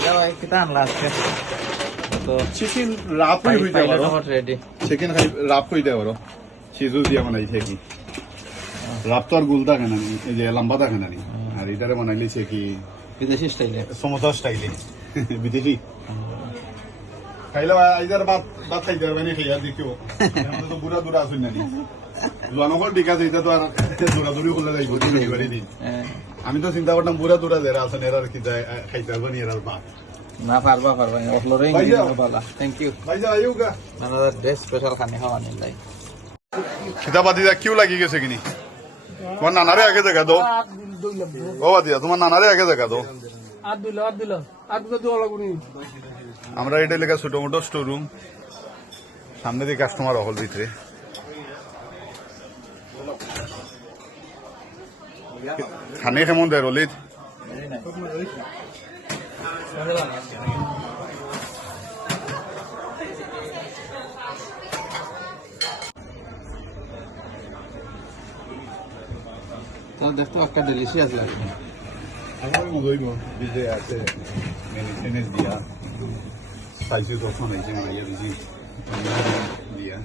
এটা ভাই কিতা আনলা আজকে তো চিকেন রাপ হইতে পারো রেডি চিকেন খাই রাপ হইতে পারো সিজু দিয়ে বানাইছে কি রাপ তো আর গুল থাকে না এই যে লম্বা থাকে না আর এটারে বানাইলিছে কি বিদেশি স্টাইলে সমোসা স্টাইলে বিদেশি খাইলে আইদার ভাত খাইতে পারবে না খাইয়া দেখিও তো বুড়া দুরা আসুন না জনগণ বিকাশ এটা তো আর দৌড়াদৌড়ি করলে যাইব ডেলিভারি দিন আমি তো চিন্তা করতাম বুড়া দুরা যারা আছেন এরা কি যায় খাইতে পারবে না এরা ভাত না পারবা অফলোরে ভালো থ্যাংক ইউ ভাই যা আইউগা আমাদের ডে স্পেশাল খানি খাওয়া নিন লাই খিদা বাদিদা কিউ লাগি গেছে কিনি তোমার নানারে আগে দেখা দাও ও বাদিদা তোমার নানারে আগে দেখা দাও আমরা এটা লেখা ছোট মোটো স্টোর রুম সামনে দিয়ে কাস্টমার অহল ভিতরে খানে কেমন দেয় রলিত তো দেখতে একটা ডেলিশিয়াস লাগে আমার মনে হইব বিজে আছে মেনিটেনেন্স দিয়া সাইজে তখন এই যে মাইয়া দিছি দিয়া